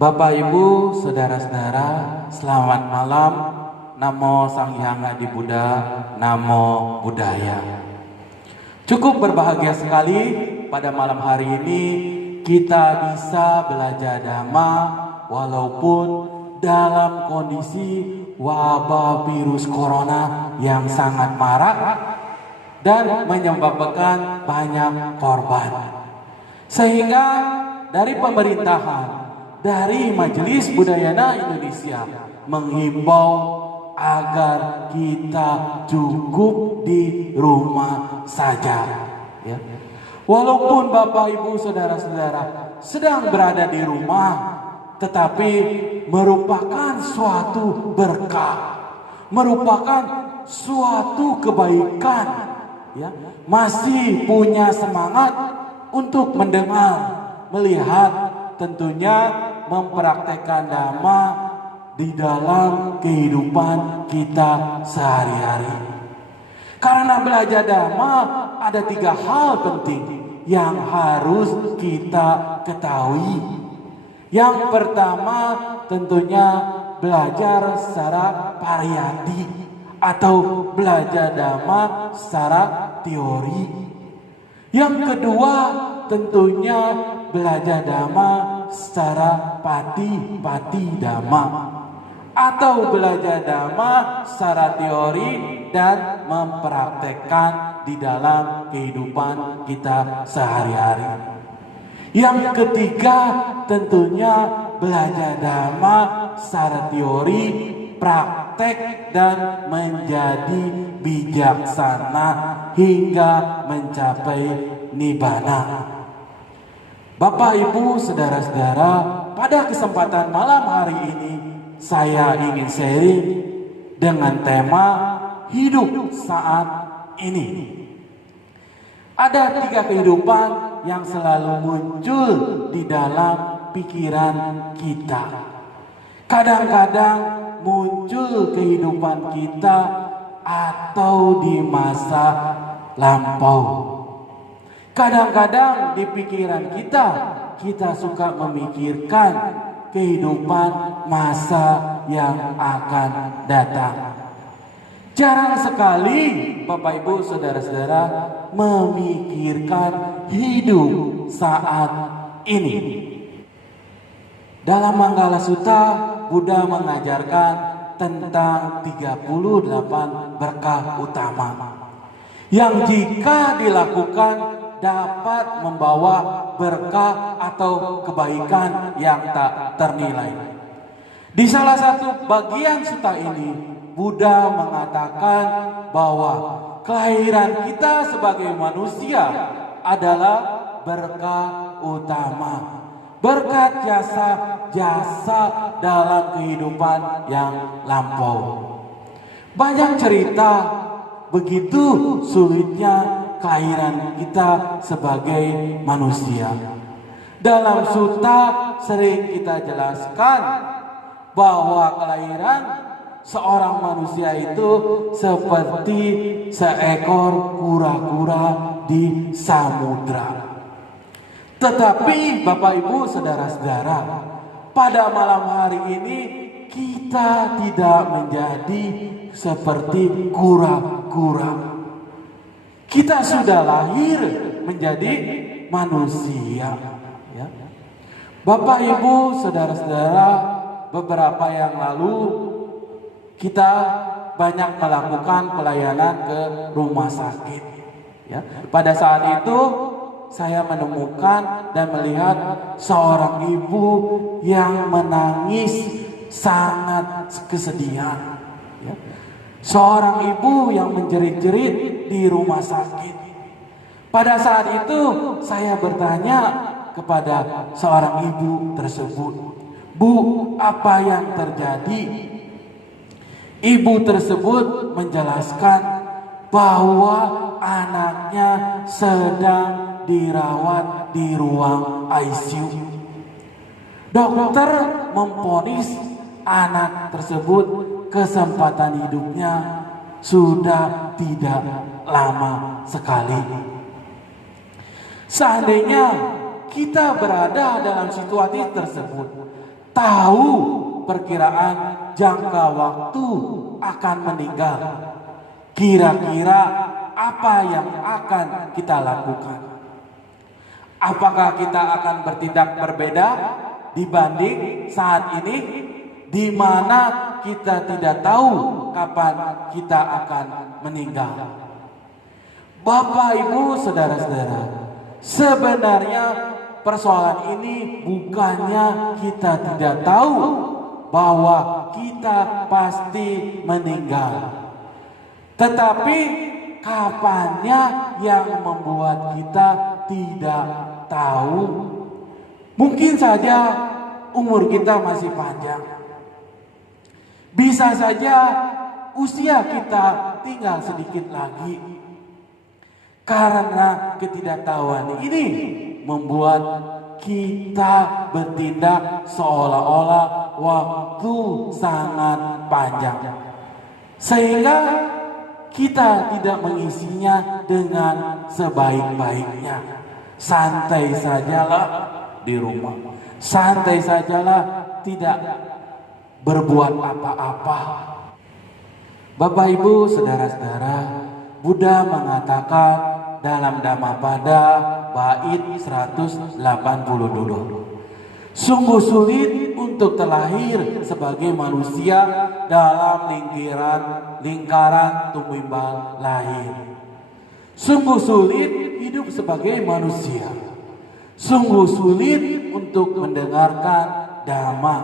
Bapak, Ibu, saudara-saudara, selamat malam. Namo Sang Hyang Adi Buddha, Namo Buddhaya. Cukup berbahagia sekali pada malam hari ini kita bisa belajar Dhamma walaupun dalam kondisi wabah virus corona yang sangat marak dan menyebabkan banyak korban. Sehingga dari pemerintahan, dari Majelis Budayana Indonesia menghimbau agar kita cukup di rumah saja, ya. Walaupun Bapak, Ibu, saudara-saudara sedang berada di rumah, tetapi merupakan suatu berkah, merupakan suatu kebaikan, ya. Masih punya semangat untuk mendengar, melihat, tentunya mempraktekkan Dhamma di dalam kehidupan kita sehari-hari. Karena belajar Dhamma ada 3 hal penting yang harus kita ketahui. Yang pertama tentunya belajar secara pariyati atau belajar Dhamma secara teori. Yang kedua tentunya belajar Dhamma secara pati Dhamma atau belajar Dhamma secara teori dan mempraktekkan di dalam kehidupan kita sehari-hari. Yang ketiga tentunya belajar Dhamma secara teori, praktek dan menjadi bijaksana hingga mencapai nibbana. Bapak, Ibu, saudara-saudara, pada kesempatan malam hari ini saya ingin sharing dengan tema hidup saat ini. Ada 3 kehidupan yang selalu muncul di dalam pikiran kita. Kadang-kadang muncul kehidupan kita atau di masa lampau. Kadang-kadang di pikiran kita suka memikirkan kehidupan masa yang akan datang. Jarang sekali Bapak, Ibu, saudara-saudara memikirkan hidup saat ini. Dalam Manggala Sutta, Buddha mengajarkan tentang 38 berkah utama yang jika dilakukan dapat membawa berkah atau kebaikan yang tak ternilai. Di salah satu bagian sutta ini, Buddha mengatakan bahwa kelahiran kita sebagai manusia adalah berkah utama, berkat jasa dalam kehidupan yang lampau. Banyak cerita begitu sulitnya kelahiran kita sebagai manusia. Dalam sutta sering kita jelaskan bahwa kelahiran seorang manusia itu seperti seekor kura-kura di samudra. Tetapi Bapak, Ibu, saudara-saudara, pada malam hari ini kita tidak menjadi seperti kura-kura. Kita sudah lahir menjadi manusia, ya. Bapak, Ibu, saudara-saudara, beberapa yang lalu kita banyak melakukan pelayanan ke rumah sakit, ya. Pada saat itu saya menemukan dan melihat seorang ibu yang menangis sangat kesedihan, ya. Seorang ibu yang menjerit-jerit di rumah sakit. Pada saat itu saya bertanya kepada seorang ibu tersebut, "Bu, apa yang terjadi?" Ibu tersebut menjelaskan bahwa anaknya sedang dirawat di ruang ICU. Dokter memvonis anak tersebut kesempatan hidupnya sudah tidak lama sekali. Seandainya kita berada dalam situasi tersebut, tahu perkiraan jangka waktu akan meninggal. Kira-kira apa yang akan kita lakukan? Apakah kita akan bertindak berbeda dibanding saat ini, di mana kita tidak tahu kapan kita akan meninggal? Bapak, Ibu, saudara-saudara, sebenarnya persoalan ini bukannya kita tidak tahu bahwa kita pasti meninggal, tetapi kapannya yang membuat kita tidak tahu. Mungkin saja umur kita masih panjang, bisa saja usia kita tinggal sedikit lagi. Karena ketidaktahuan ini membuat kita bertindak seolah-olah waktu sangat panjang, sehingga kita tidak mengisinya dengan sebaik-baiknya. Santai sajalah di rumah, santai sajalah tidak berbuat apa-apa. Bapak, Ibu, saudara-saudara, Buddha mengatakan dalam Dhammapada bait 182, sungguh sulit untuk terlahir sebagai manusia dalam lingkaran tumimbal lahir. Sungguh sulit hidup sebagai manusia. Sungguh sulit untuk mendengarkan Dhamma.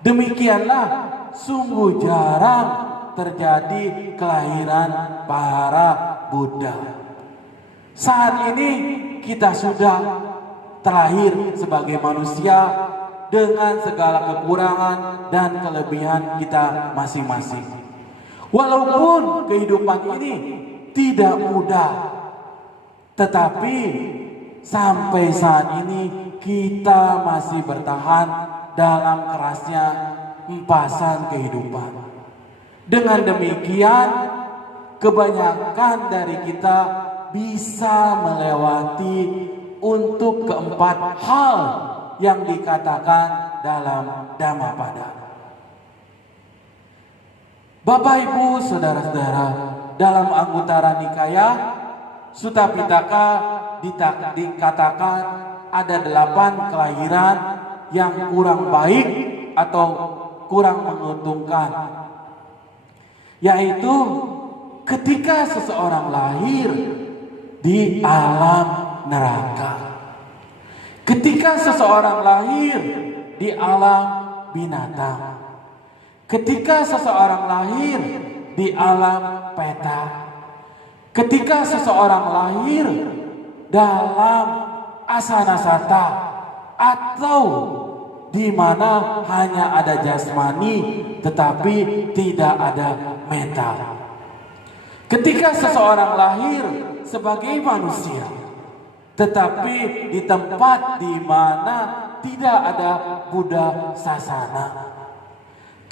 Demikianlah sungguh jarang terjadi kelahiran para Buddha. Saat ini kita sudah terlahir sebagai manusia dengan segala kekurangan dan kelebihan kita masing-masing. Walaupun kehidupan ini tidak mudah, tetapi sampai saat ini kita masih bertahan dalam kerasnya empasan kehidupan. Dengan demikian, kebanyakan dari kita bisa melewati untuk keempat hal yang dikatakan dalam Dhammapada. Bapak, Ibu, saudara-saudara, dalam Anguttara Nikaya Sutta Pitaka dikatakan ada 8 kelahiran yang kurang baik atau kurang menguntungkan, yaitu ketika seseorang lahir di alam neraka, ketika seseorang lahir di alam binatang, ketika seseorang lahir di alam peta, ketika seseorang lahir dalam asana sata atau di mana hanya ada jasmani tetapi tidak ada mental. Ketika seseorang lahir sebagai manusia tetapi di tempat di mana tidak ada Buddha Sasana.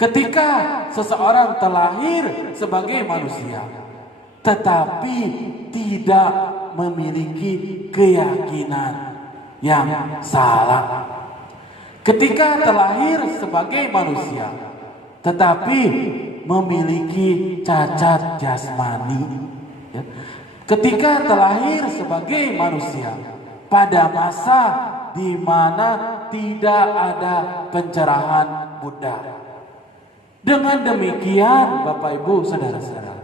Ketika seseorang terlahir sebagai manusia tetapi tidak memiliki keyakinan yang salah. Ketika terlahir sebagai manusia tetapi memiliki cacat jasmani, ya. Ketika terlahir sebagai manusia pada masa di mana tidak ada pencerahan Buddha. Dengan demikian, Bapak, Ibu, saudara-saudara,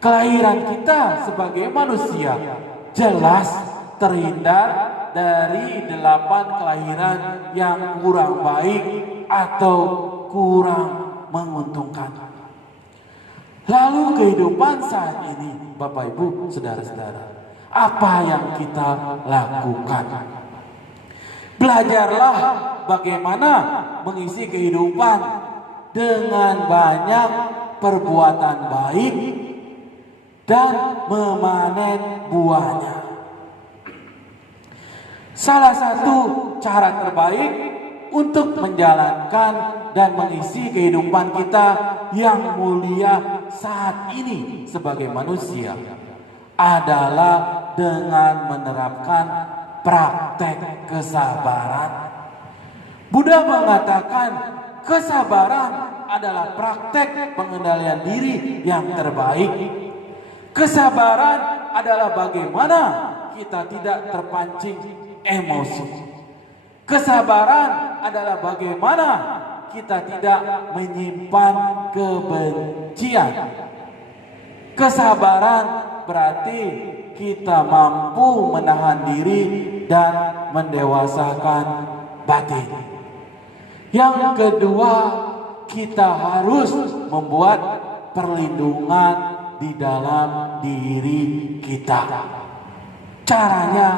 kelahiran kita sebagai manusia jelas terhindar dari 8 kelahiran yang kurang baik atau kurang menguntungkan. Lalu kehidupan saat ini, Bapak, Ibu, saudara-saudara, apa yang kita lakukan? Belajarlah bagaimana mengisi kehidupan dengan banyak perbuatan baik dan memanen buahnya. Salah satu cara terbaik untuk menjalankan dan mengisi kehidupan kita yang mulia saat ini sebagai manusia adalah dengan menerapkan praktek kesabaran. Buddha mengatakan kesabaran adalah praktek pengendalian diri yang terbaik. Kesabaran adalah bagaimana kita tidak terpancing emosi. Kesabaran adalah bagaimana kita tidak menyimpan kebencian. Kesabaran berarti kita mampu menahan diri dan mendewasakan batin. Yang kedua, kita harus membuat perlindungan di dalam diri kita. Caranya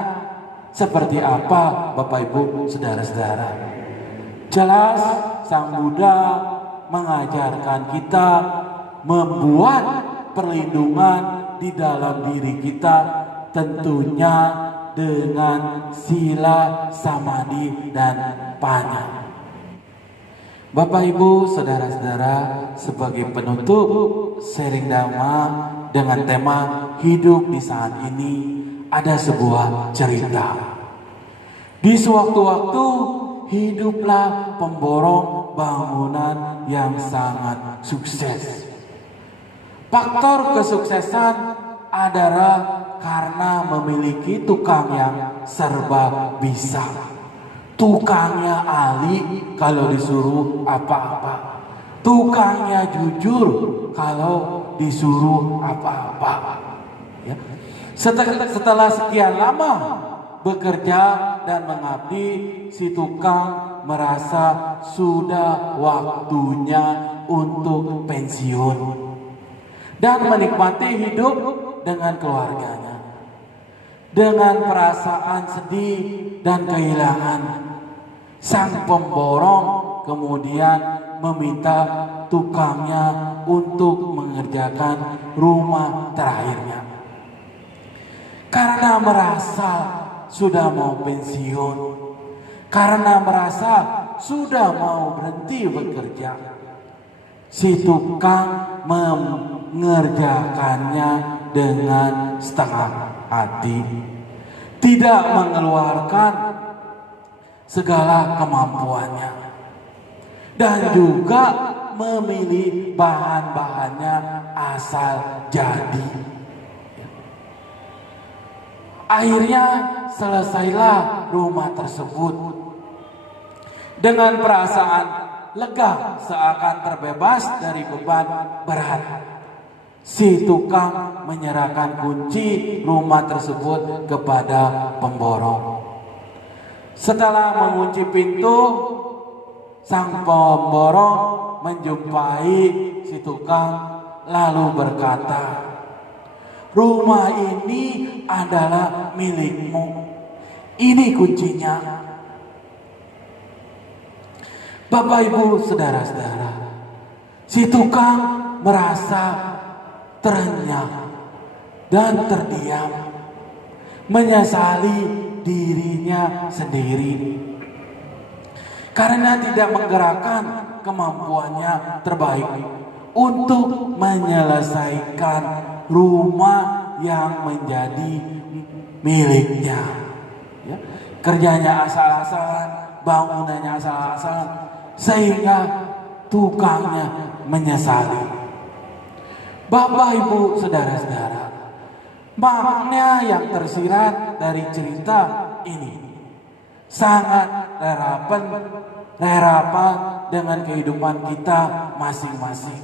seperti apa, Bapak Ibu, saudara-saudara? Jelas Sang Buddha mengajarkan kita membuat perlindungan di dalam diri kita, tentunya dengan sila, samadhi, dan panya. Bapak Ibu, saudara-saudara, sebagai penutup sharing Dhamma dengan tema hidup di saat ini, ada sebuah cerita. Di sewaktu-waktu hiduplah pemborong bangunan yang sangat sukses. Faktor kesuksesan adalah karena memiliki tukang yang serba bisa. Tukangnya ahli kalau disuruh apa-apa. Tukangnya jujur kalau disuruh apa-apa. Ya. Setelah sekian lama bekerja dan mengabdi, si tukang merasa sudah waktunya untuk pensiun dan menikmati hidup dengan keluarganya. Dengan perasaan sedih dan kehilangan, sang pemborong kemudian meminta tukangnya untuk mengerjakan rumah terakhirnya. Karena merasa sudah mau pensiun, karena merasa sudah mau berhenti bekerja, si tukang mengerjakannya dengan setengah hati, tidak mengeluarkan segala kemampuannya, dan juga memilih bahan-bahannya asal jadi. Akhirnya selesailah rumah tersebut dengan perasaan lega, seakan terbebas dari beban berat. Si tukang menyerahkan kunci rumah tersebut kepada pemborong. Setelah mengunci pintu, sang pemborong menjumpai si tukang lalu berkata, "Rumah ini adalah milikmu. Ini kuncinya." Bapak Ibu, saudara-saudara, si tukang merasa terenyah dan terdiam, menyesali dirinya sendiri karena tidak menggerakkan kemampuannya terbaik untuk menyelesaikan rumah yang menjadi miliknya. Ya, kerjanya asal-asalan, bangunannya asal-asalan, sehingga tukangnya menyesali. Bapak Ibu, saudara-saudara, makna yang tersirat dari cerita ini sangat relevan dengan kehidupan kita masing-masing.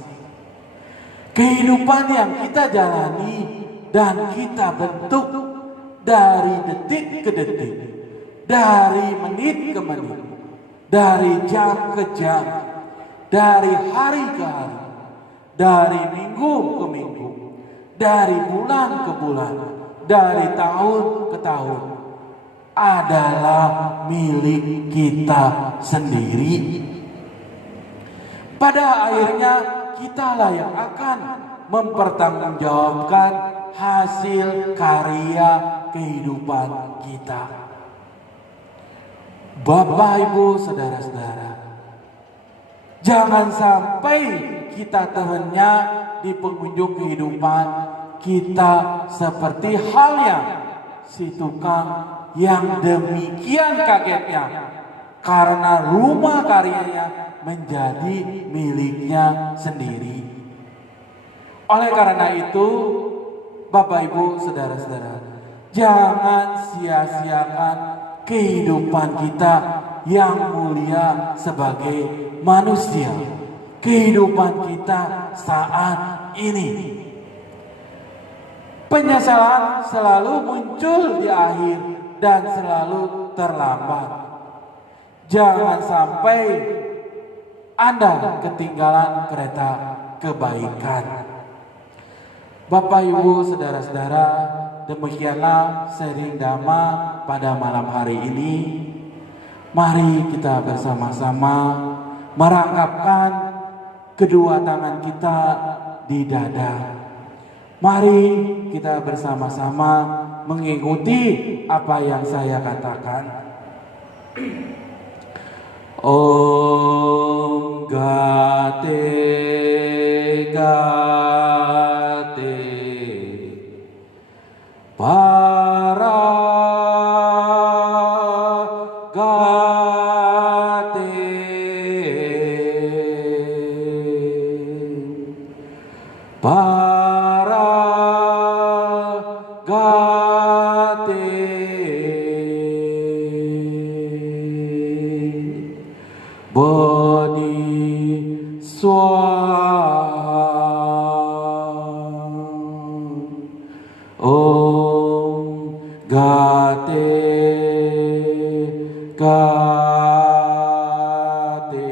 Kehidupan yang kita jalani dan kita bentuk dari detik ke detik, dari menit ke menit, dari jam ke jam, dari hari ke hari, dari minggu ke minggu, dari bulan ke bulan, dari tahun ke tahun, adalah milik kita sendiri. Pada akhirnya kitalah yang akan mempertanggungjawabkan hasil karya kehidupan kita. Bapak Ibu, saudara-saudara, jangan sampai kita terrenyah di penghujung kehidupan kita seperti halnya si tukang yang demikian kagetnya karena rumah karyanya menjadi miliknya sendiri. Oleh karena itu, Bapak Ibu, saudara-saudara, jangan sia-siakan kehidupan kita yang mulia sebagai manusia. Kehidupan kita saat ini. Penyesalan selalu muncul di akhir dan selalu terlambat. Jangan sampai Anda ketinggalan kereta kebaikan. Bapak Ibu, saudara-saudara, demikianlah sharing Dhamma pada malam hari ini. Mari kita bersama-sama merangkapkan kedua tangan kita di dada. Mari kita bersama-sama mengikuti apa yang saya katakan. Om Gate Gate Para Bodhi Swaha Om Gate Gate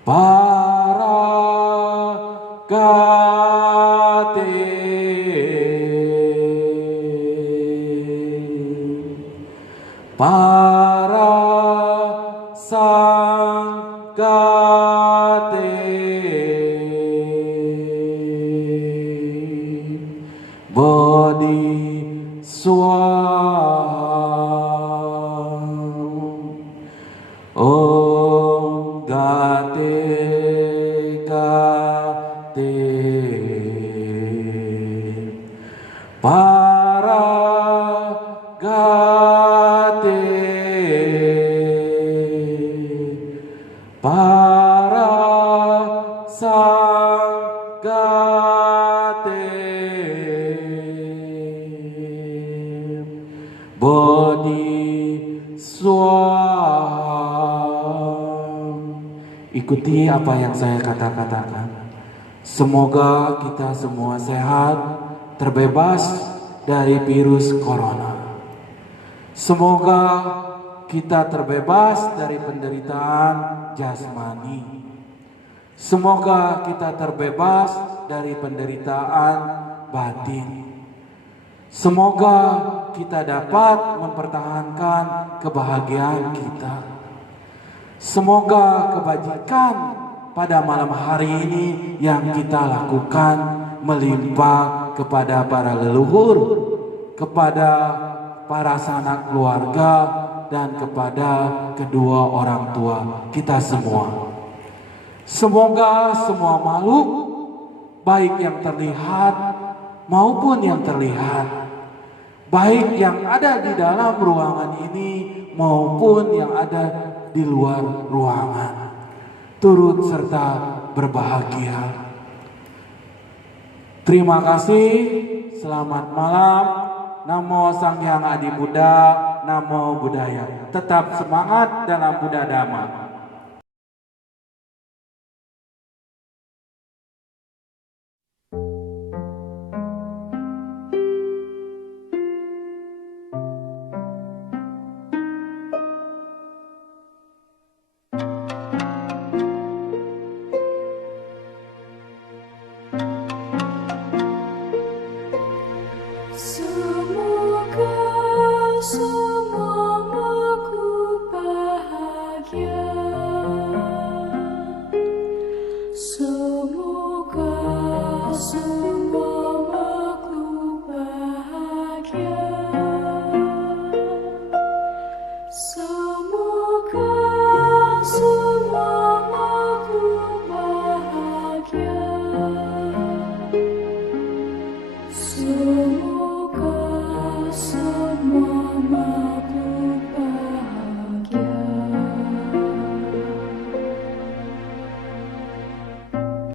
Para Gate Para Sanggate Bodhi Swaha Om Gate Gate Para Gate Para Sanggate Bodhi Swaha. Ikuti apa yang saya katakan. Semoga kita semua sehat, terbebas dari virus corona. Semoga kita terbebas dari penderitaan jasmani. Semoga kita terbebas dari penderitaan batin. Semoga kita dapat mempertahankan kebahagiaan kita. Semoga kebajikan pada malam hari ini yang kita lakukan melimpah kepada para leluhur, kepada para sanak keluarga, dan kepada kedua orang tua kita semua. Semoga semua makhluk, baik yang terlihat maupun yang terlihat, baik yang ada di dalam ruangan ini maupun yang ada di luar ruangan, turut serta berbahagia. Terima kasih, selamat malam. Namo Sang Hyang Adi Buddha, Namo Buddhaya. Tetap semangat dalam Buddha Dhamma. Semoga semua